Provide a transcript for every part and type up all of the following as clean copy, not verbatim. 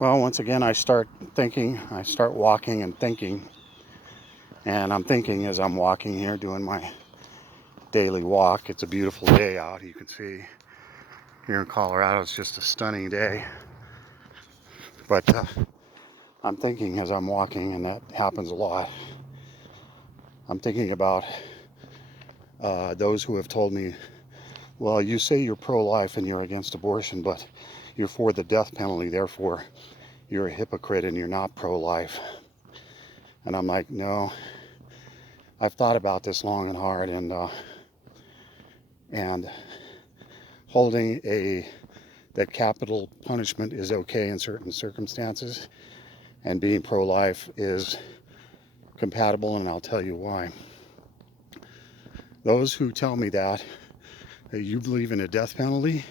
Well, once again, I start thinking, I start walking and thinking, and I'm thinking as I'm walking here, doing my daily walk. It's a beautiful day out. You can see here in Colorado, it's just a stunning day. But I'm thinking as I'm walking, and that happens a lot. I'm thinking about those who have told me, well, you say you're pro-life and you're against abortion, but you're for the death penalty, therefore you're a hypocrite and you're not pro-life. And I'm like, no, I've thought about this long and hard, and holding that capital punishment is okay in certain circumstances, and being pro-life is compatible, and I'll tell you why. Those who tell me that you believe in a death penalty,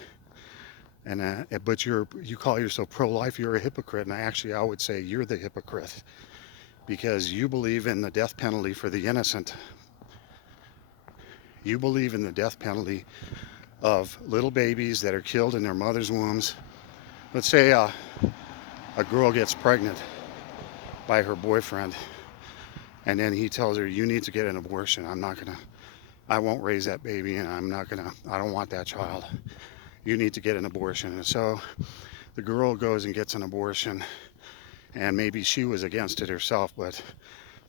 but you call yourself pro-life, you're a hypocrite. And I would say you're the hypocrite, because you believe in the death penalty for the innocent. You believe in the death penalty of little babies that are killed in their mother's wombs. Let's say a girl gets pregnant by her boyfriend, and then he tells her, you need to get an abortion. I won't raise that baby, and I don't want that child. You need to get an abortion. And so the girl goes and gets an abortion, and maybe she was against it herself, but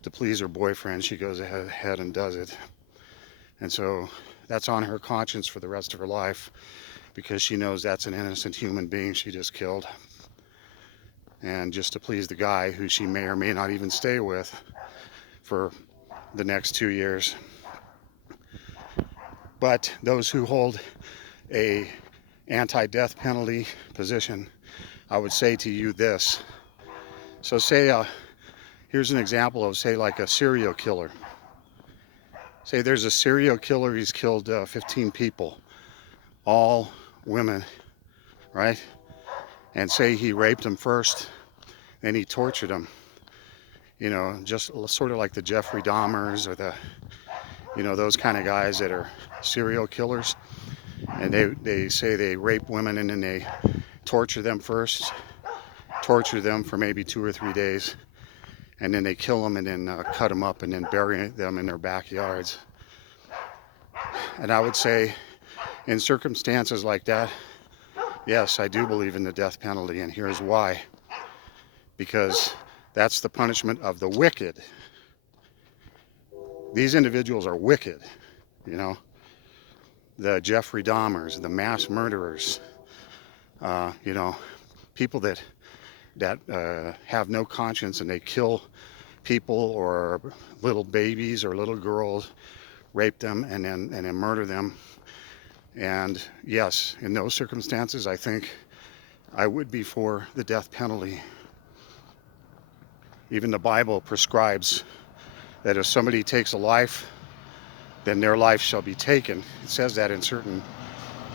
to please her boyfriend, she goes ahead and does it. And so that's on her conscience for the rest of her life, because she knows that's an innocent human being she just killed. And just to please the guy who she may or may not even stay with for the next 2 years. But those who hold a anti-death penalty position, I would say to you this. So here's an example of, say, like a serial killer. Say there's a serial killer, he's killed 15 people, all women, right? And say he raped them first, and he tortured them. Just sort of like the Jeffrey Dahmers, or those kind of guys that are serial killers. And they say they rape women, and then they torture them first, torture them for maybe 2 or 3 days, and then they kill them, and then cut them up, and then bury them in their backyards. And I would say, in circumstances like that, yes, I do believe in the death penalty, and here's why. Because that's the punishment of the wicked. These individuals are wicked, the Jeffrey Dahmers, the mass murderers, people that have no conscience, and they kill people or little babies or little girls, rape them, and then murder them. And yes, in those circumstances, I think I would be for the death penalty. Even the Bible prescribes that if somebody takes a life, then their life shall be taken. It says that in certain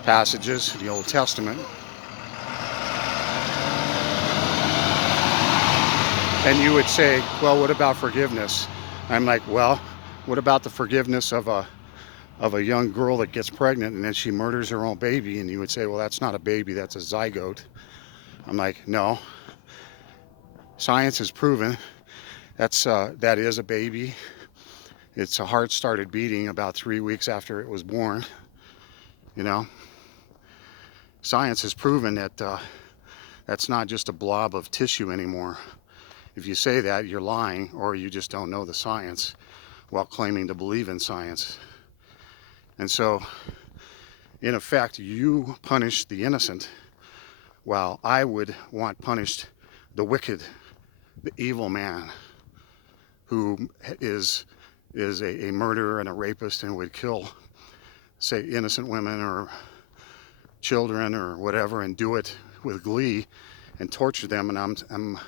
passages in the Old Testament. And you would say, well, what about forgiveness? I'm like, well, what about the forgiveness of a young girl that gets pregnant and then she murders her own baby? And you would say, well, that's not a baby, that's a zygote. I'm like, no. Science has proven that is a baby. Its heart started beating about 3 weeks after it was born. Science has proven that that's not just a blob of tissue anymore. If you say that, you're lying, or you just don't know the science while claiming to believe in science. And so, in effect, you punish the innocent, while I would want punished the wicked, the evil man, who is a murderer and a rapist, and would kill, say, innocent women or children or whatever, and do it with glee and torture them. And I'm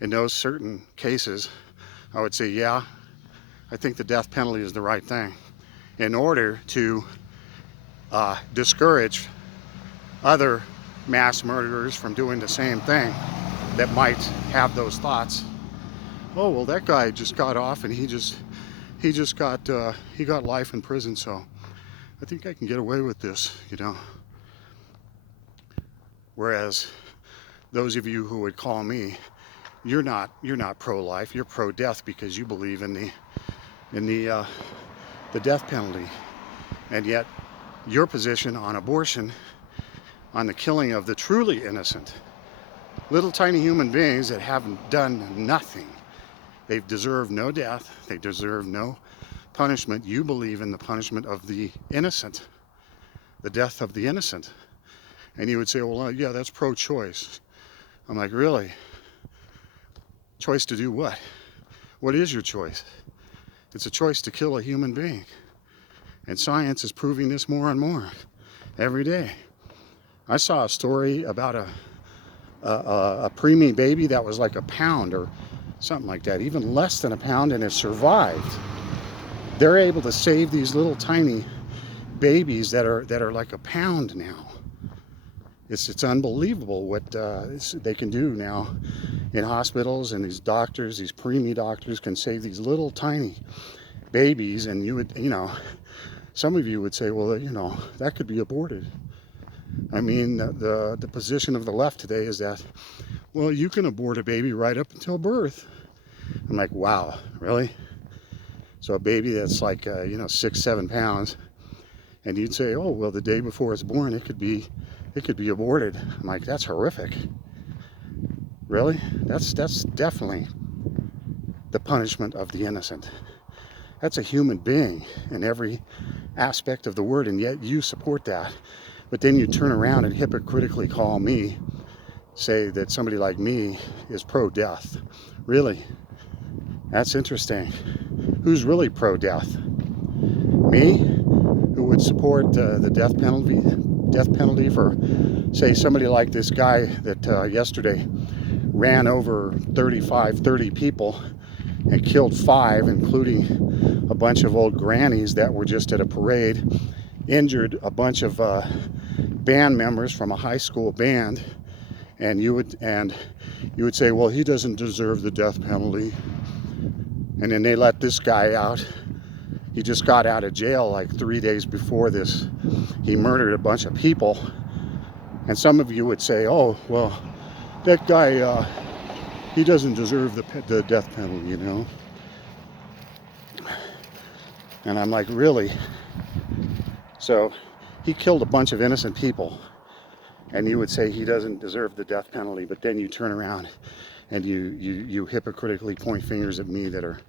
in those certain cases, I would say, yeah, I think the death penalty is the right thing, in order to discourage other mass murderers from doing the same thing that might have those thoughts. Oh, well, that guy just got off, and he got life in prison, so I think I can get away with this, Whereas those of you who would call me, you're not pro-life, you're pro-death because you believe in the death penalty. And yet your position on abortion, on the killing of the truly innocent, little tiny human beings that haven't done nothing, they deserve no death, they deserve no punishment. You believe in the punishment of the innocent, the death of the innocent. And you would say, well, yeah, that's pro-choice. I'm like, really? Choice to do what? What is your choice? It's a choice to kill a human being. And science is proving this more and more every day. I saw a story about a preemie baby that was like a pound or something like that, even less than a pound, and it survived. They're able to save these little tiny babies that are like a pound now. It's unbelievable what they can do now in hospitals, and these doctors, these preemie doctors, can save these little tiny babies. And you would, some of you would say, well, that could be aborted. I mean, the position of the left today is that, well, you can abort a baby right up until birth. I'm like, wow, really? So a baby that's like, 6-7 pounds, and you'd say, oh, well, the day before it's born, it could be aborted. I'm like, that's horrific. Really? That's definitely the punishment of the innocent. That's a human being in every aspect of the word, and yet you support that. But then you turn around and hypocritically call me, say that somebody like me is pro-death. Really? That's interesting. Who's really pro-death? Me, who would support the death penalty for, say, somebody like this guy that yesterday ran over 30 people and killed 5, including a bunch of old grannies that were just at a parade, injured a bunch of band members from a high school band. And you would say, well, he doesn't deserve the death penalty. And then they let this guy out. He just got out of jail like 3 days before this. He murdered a bunch of people. And some of you would say, oh, well, that guy, he doesn't deserve the death penalty, And I'm like, really? So he killed a bunch of innocent people, and you would say he doesn't deserve the death penalty, but then you turn around and you hypocritically point fingers at me that are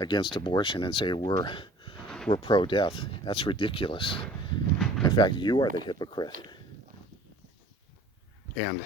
against abortion and say we're pro-death. That's ridiculous. In fact, you are the hypocrite. And